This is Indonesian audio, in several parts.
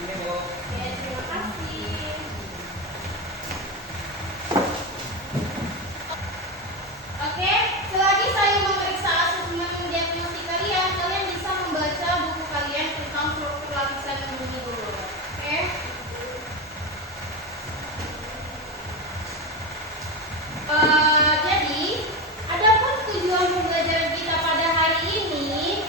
Ini Bu. Oke, terima kasih. Oke, selagi saya memeriksa asesmen diagnostik kalian, kalian bisa membaca buku kalian tentang struktur lapisan bumi dulu. Oke. Jadi, adapun tujuan pembelajaran kita pada hari ini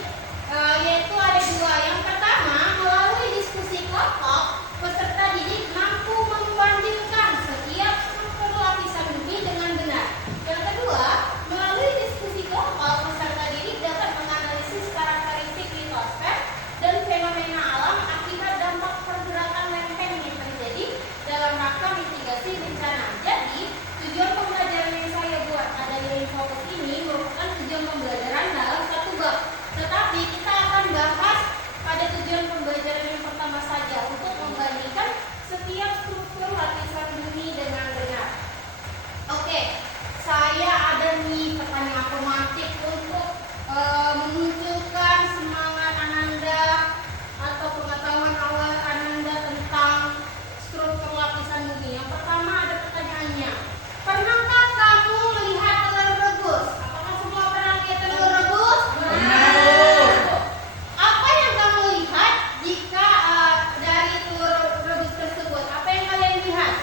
yaitu ada dua. Yang pertama, melalui diskusi kelompok, peserta didik mampu membandingkan setiap struktur lapisan bumi dengan benar. Yang kedua, melalui diskusi kelompok, peserta didik dapat menganalisis karakteristik litosfer dan fenomena alam akibat dampak pergerakan lempeng yang terjadi dalam rangka mitigasi bencana. Jadi, tujuan pembelajaran yang saya buat adanya infokus ini merupakan tujuan pembelajaran dalam satu bab. Tetapi kita akan bahas pada tujuan pembelajaran yang pertama saja untuk membandingkan setiap struktur lapisan bumi dengan benar. Oke, saya ada nih pertanyaan otomatis untuk memunculkan semangat Ananda atau pengetahuan awal Ananda tentang struktur lapisan bumi. Yang pertama ada pertanyaannya. Pernahkah kamu melihat telur rebus? Apakah semua pernah lihat telur rebus? Benar. Apa yang kamu lihat jika dari telur rebus tersebut? Apa yang kalian lihat?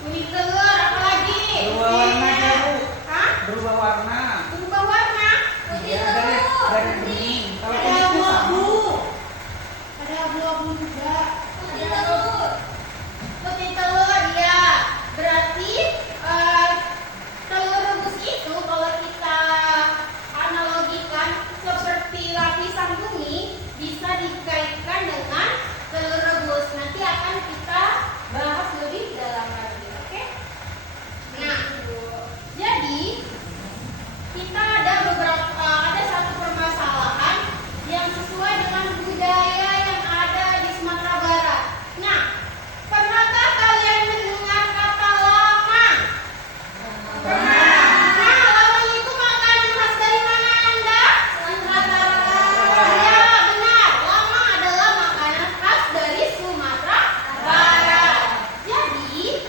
Kuning telur, apa lagi? Berubah warna ya Bu. Hah? Berubah warna. Berubah warna? Putih Iya, telur. dari bening. Kalau Ada kuning itu sama. abu-abu. Ada abu-abu juga. Putih telur. Putih telur, ya. Berarti telur rebus itu kalau kita analogikan seperti lapisan bumi bisa dikaitkan dengan telur rebus. Nanti akan kita bahas lebih dalam lagi, oke? Nah, jadi kita ada satu permasalahan yang sesuai dengan budaya yang ada di Sumatera Barat. Nah, pernahkah kalian mendengar kata lamang? Pernah. Nah, lamang itu makanan khas dari mana Anda? Ya, benar. Lamang adalah makanan khas dari Sumatera Barat. Jadi,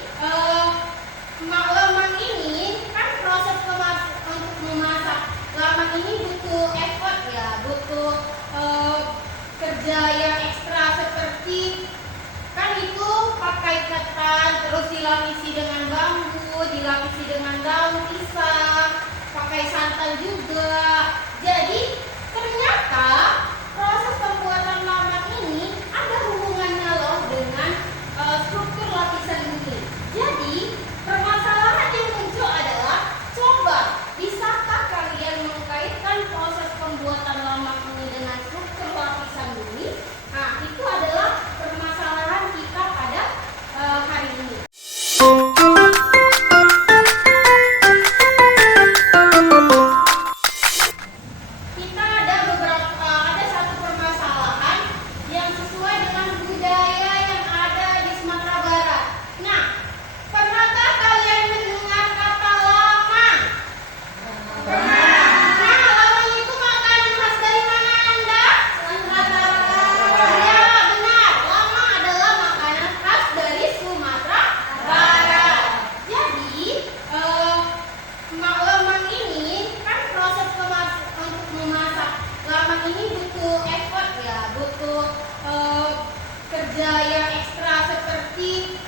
lamang ini kan proses untuk memasak lamang ini butuh effort ya, butuh kerja yang ekstra seperti kan itu pakai ketan, terus dilapisi dengan bambu, dilapisi dengan daun pisang, pakai santan juga. Jadi ternyata proses pembuatan lamang ini ada hubungannya loh dengan struktur lapisan bumi. Jadi permasalahan yang muncul adalah, coba bisakah kalian mengkaitkan proses pembuatan lamang ini dengan struktur lapisan bumi? Nah, itu adalah permasalahan kita pada hari ini. Kita ada satu permasalahan yang sesuai dengan budaya yang ada di Sumatera Barat. Nah, pernahkah kalian mendengar kata lamang? Pernah. Nah, lamang itu makanan khas dari mana Anda? Ya, benar. Lamang adalah makanan khas dari Sumatera Barat. Jadi, lamang ini kan proses untuk memasak lamang ini butuh effort ya, butuh kerja yang ekstra seperti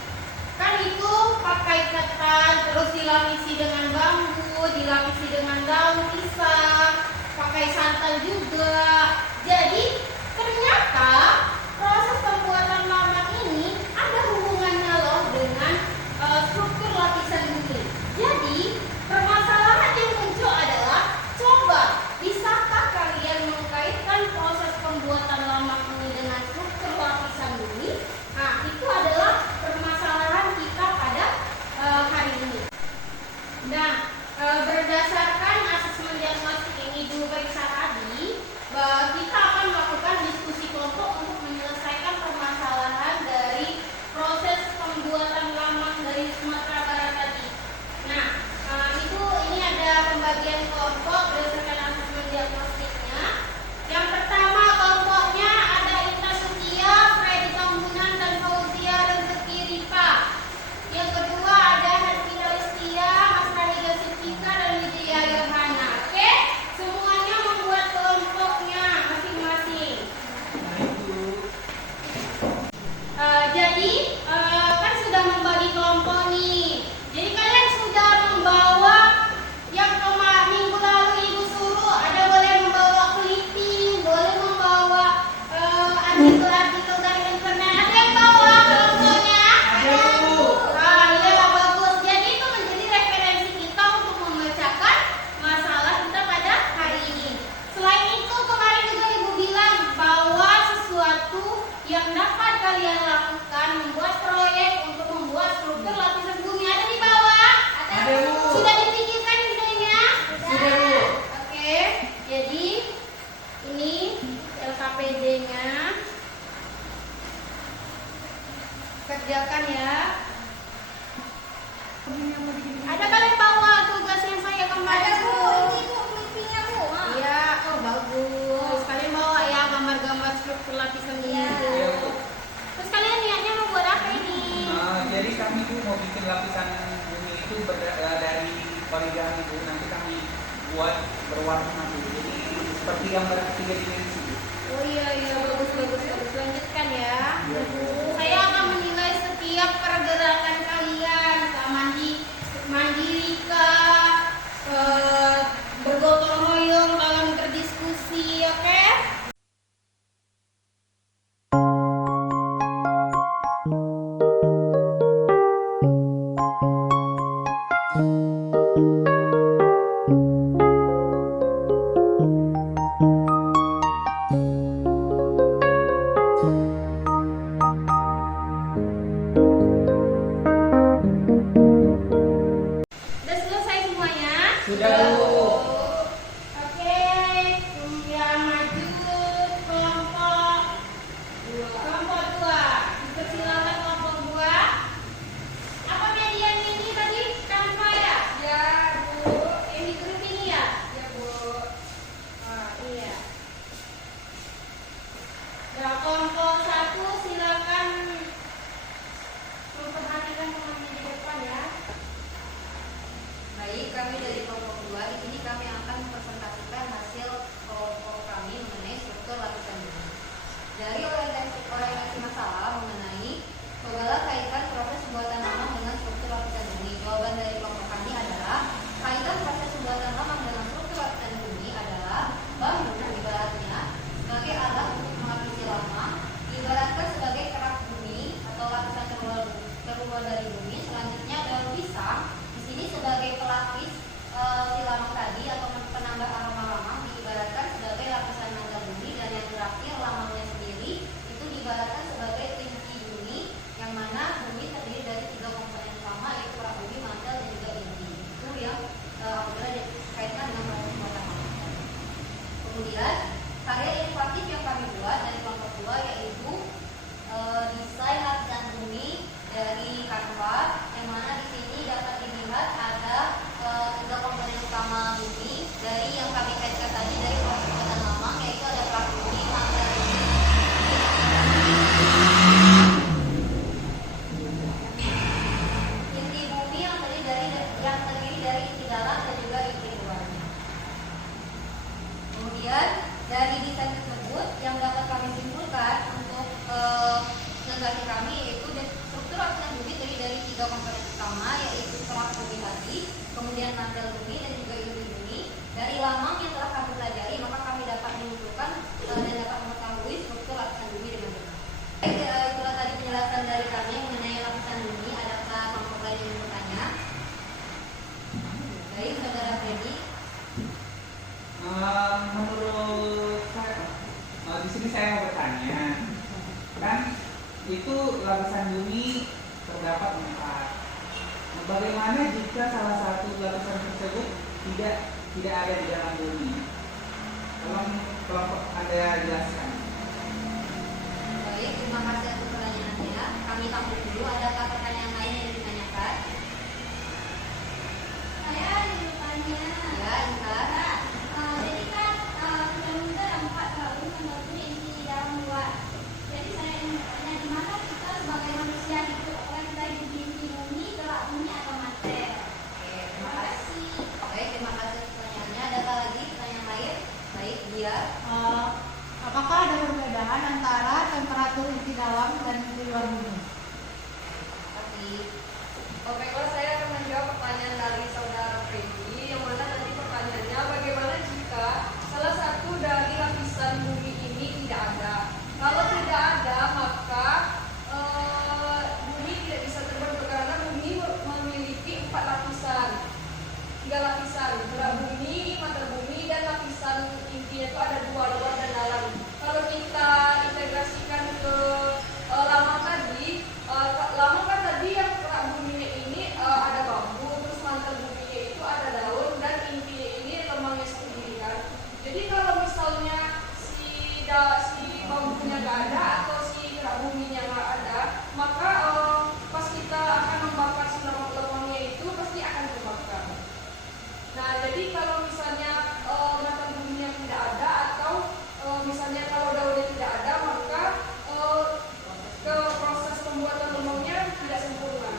kan itu pakai ketan, terus dilapisi dengan bambu, dilapisi dengan daun pisang, pakai santan juga. Jadi ternyata proses pembuatan lamang ini ada hubungannya loh dengan struktur lapisan bumi. Jadi permasalahan yang muncul adalah, coba bisakah kalian mengkaitkan proses pembuatan lamang ini dengan struktur lapisan bumi? Nah, itu adalah permasalahan kita pada hari ini. Nah, berdasarkan asesmen diagnostik ini dulu periksa tadi, bahwa kita yang dapat kalian lakukan membuat proyek untuk membuat struktur lapisan bumi ada di bawah. Ada, Bu. Sudah dipikirkan idenya? Sudah, Bu. Oke, jadi ini LKPD-nya. Kerjakan ya. Ada kalian bawa tugas yang saya kemarin? Ada, Bu. Ini, Bu, mimpinya, Bu. Iya, oh bagus. Kalian bawa ya gambar-gambar struktur lapisan bumi Iya. itu. Iya, Bu. Terus kalian niatnya mau buat apa ini? Jadi kami Bu mau bikin lapisan bumi itu dari poligami Bu. Nanti kami buat berwarna Bu. Jadi seperti gambar 3 dimensi Bu. Oh iya bagus. Lanjutkan ya. Iya, Bu. Saya akan menilai setiap pergerakan kalian, mandiri kah, bergotong royong dalam berdiskusi, oke? Udah selesai semuanya? Sudah, Bu. Oke, yang maju kelompok dua. Dipersilakan kelompok 2. Apa median ini tadi? Canva ya? Ya, Bu. Yang di grup ini ya? Ya, Bu. Iya. Ya, kelompok 1 silakan memperhatikan temannya di depan ya. Baik, kami dari kelompok 2 di sini kami akan mempresentasikan hasil kelompok kami mengenai struktur lapisan bumi. Dari orientasi masalah mengenai cobalah kaitkan proses pembuatan lamang dengan struktur lapisan bumi. Jawaban dari kelompok kami adalah kaitan proses pembuatan lamang dengan struktur lapisan bumi adalah bambu ibaratnya sebagai alat untuk melapisi lamang, diibaratkan sebagai kerak bumi atau lapisan terluar dari bumi. Selanjutnya daun pisang di sini sebagai pelapis si lamang tadi atau penambah aroma lamang, diibaratkan sebagai lapisan mantel bumi, dan yang terakhir lamangnya sendiri itu diibaratkan sebagai inti bumi, yang mana bumi terdiri dari 3 komponen utama yaitu kerak bumi, mantel, dan juga inti. Itu yang apabila dikaitkan dengan proses pembuatan lamang. Kemudian karya inovatif yang kami buat dari kelompok 2 yaitu desain lapisan bumi dari Canva, yang mana di sini dapat dilihat ada 3 komponen utama bumi dari yang kami kaitkan tadi dari proses pembuatan lamang, yaitu ada kerak bumi, mantel bumi, inti bumi yang terdiri dari inti dalam dan juga inti luarnya. Kemudian dari desain tersebut yang dapat kami simpulkan untuk negara kami yaitu struktur lapisan bumi terdiri dari 3 komponen utama yaitu kerak bumi tadi, kemudian mantel bumi, dan juga inti bumi. Dari lamang yang telah kami pelajari maka kami dapat menyimpulkan dan dapat mengetahui struktur lapisan bumi dengan benar. Itulah tadi penjelasan dari kami mengenai lapisan bumi. Adakah kelompok lain yang bertanya? Baik, saudara Freddy. Menurut saya, di sini saya mau bertanya, kan itu lapisan bumi terdapat 4. Bagaimana jika salah satu lapisan tersebut tidak ada di dalam bumi? Tolong kelompok Anda jelaskan. Baik, terima kasih atas pertanyaannya. Kami tampil dulu. Adakah pertanyaan lain yang ditanyakan? Saya ingin bertanya. Ya, Intan. Jadi kan kita ada 4 lalu menurut inti dalam luar. Jadi saya ingin bertanya di mana kita sebagai manusia itu apakah kita hidup di inti bumi, kerak bumi atau mantel? Oke, terima kasih. Baik, terima kasih atas pertanyaannya. Adakah lagi pertanyaan lain? Baik, dia. Apakah ada perbedaan antara temperatur inti dalam dan inti luar bumi? Kasih. Baiklah, saya akan menjawab pertanyaan dari saudara Freddy, yang mana nanti pertanyaannya bagaimana jika salah satu dari lapisan bumi ini tidak ada. Kalau tidak ada, maka bumi tidak bisa terbentuk karena bumi memiliki 4 lapisan, 3 lapisan, kerak bumi, mantel bumi, dan lapisan intinya itu ada 2, luar dan dalam. Kalau kita integrasikan ke bambunya nggak ada atau si kerak buminya nggak ada, maka pas kita akan membakar si lemang-lemangnya itu pasti akan terbakar. Nah, jadi kalau misalnya batang buminya tidak ada atau misalnya kalau daunnya tidak ada, maka ke proses pembuatan lemangnya tidak sempurna.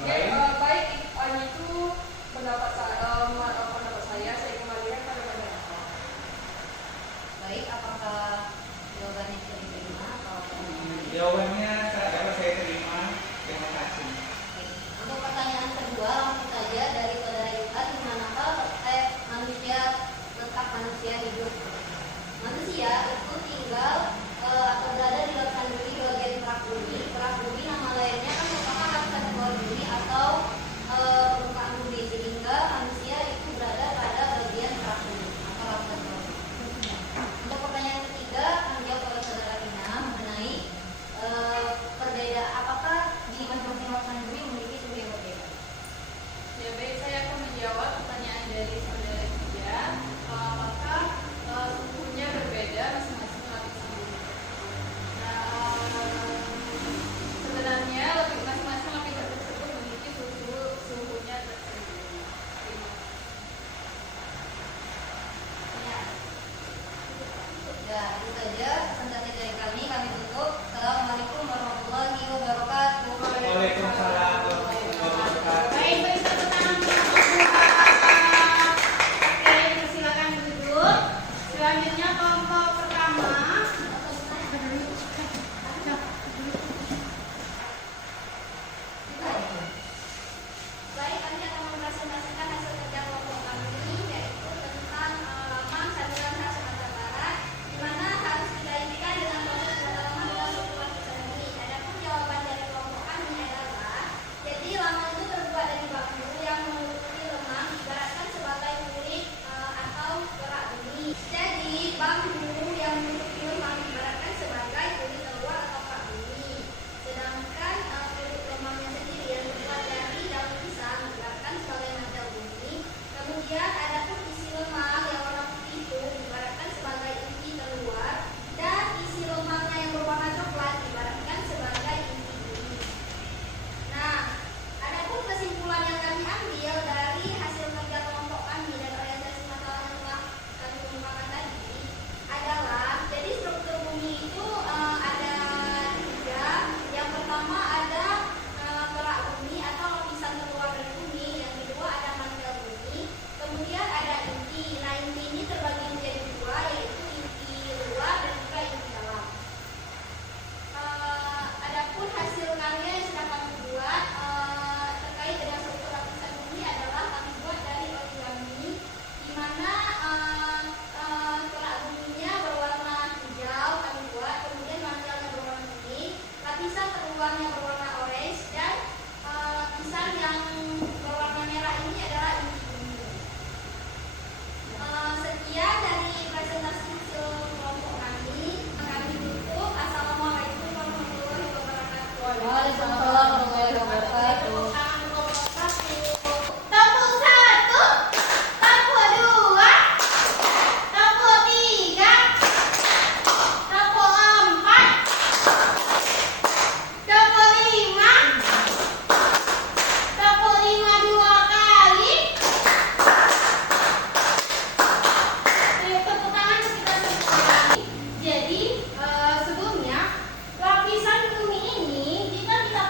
Oke, baik itu pendapat saya kembalikan pada Bapak. Baik, apakah jawabannya bisa diterima atau Jawabannya dapat saya terima. Terima kasih. Baik. Untuk pertanyaan kedua langsung saja dari saudara Yuka, di manakah letak manusia hidup? Manusia itu tinggal atau berada di lapisan bumi bagian kerak bumi. Kerak bumi nama lainnya kan merupakan lapisan bawah bumi atau permukaan bumi, sehingga manusia itu berada pada bagian kerak bumi atau lapisan bawah bumi. Untuk pertanyaan ketiga akan dijawab oleh saudara Rina mengenai perbedaan apakah di masing-masing lapisan bumi memiliki suhu yang berbeda. Ya baik, saya akan menjawab pertanyaan dari saudara Tia. Apakah suhunya berbeda masing-masing lapisan bumi? Sebenarnya masing-masing lapisan tersebut memiliki suhunya tersendiri. Ya, itu saja presentasi dari kami tutup. Assalamualaikum warahmatullahi wabarakatuh. Waalaikumsalam warahmatullahi wabarakatuh. Baik, beri tepuk tangan untuk semua. Oke, persilakan duduk. Selanjutnya kelompok pertama. Baik, kami akan mempresentasikan hasil kerja kelompok kami, yaitu tentang lemang saluran khas Sumatera Barat, di mana harus dikaitkan dengan proses pembuatan lemang dalam suatu lapisan bumi. Adapun jawaban dari kelompok kami adalah, jadi lemang itu terbuat dari bambu yang menutupi lemang ibaratkan sebagai kulit atau kerak bumi. Jadi bambu yang menutupi lemang ibaratkan sebagai kulit luar atau kerak bumi. Sedangkan kulit lemangnya sendiri yang terbuat dari daun pisang ibaratkan sebagai mantel bumi. Kemudian ada pun isi lemang yang warna putih itu ibaratkan sebagai inti terluar, dan isi lemangnya yang berwarna coklat ibaratkan sebagai inti bumi. Nah, ada pun kesimpulan yang kami ambil dari hasil kerja kelompok kami dan orientasi masalah yang telah kami kembangkan tadi adalah, jadi struktur bumi itu ada tiga. Yang pertama ada kerak bumi atau lapisan terluar dari bumi. Yang kedua ada mantel bumi. Kemudian ada inti. Nah, inti ini terbagi menjadi dua, yaitu inti luar dan juga inti dalam. Adapun hasil karya yang sudah kami buat terkait dengan struktur lapisan bumi adalah kami buat dari origami, di mana kerak buminya berwarna hijau kami buat, kemudian mantelnya berwarna kuning, lapisan terluarnya berwarna orange, dan lapisan yang berwarna merah ini adalah inti bumi. Sekian dari presentasi hasil kelompok kami. Kami tutup. Assalamualaikum warahmatullahi wabarakatuh. Waalaikumsalam warahmatullahi wabarakatuh. Tepuk satu, tepuk dua, tepuk tiga, tepuk empat, tepuk lima dua kali. Tepuk tangan sekitar 10 kali. Jadi sebelumnya lapisan bumi ini jika kita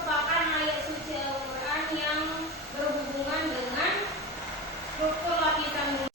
merupakan ayat suci Al-Quran yang berhubungan dengan struktur lapisan bumi.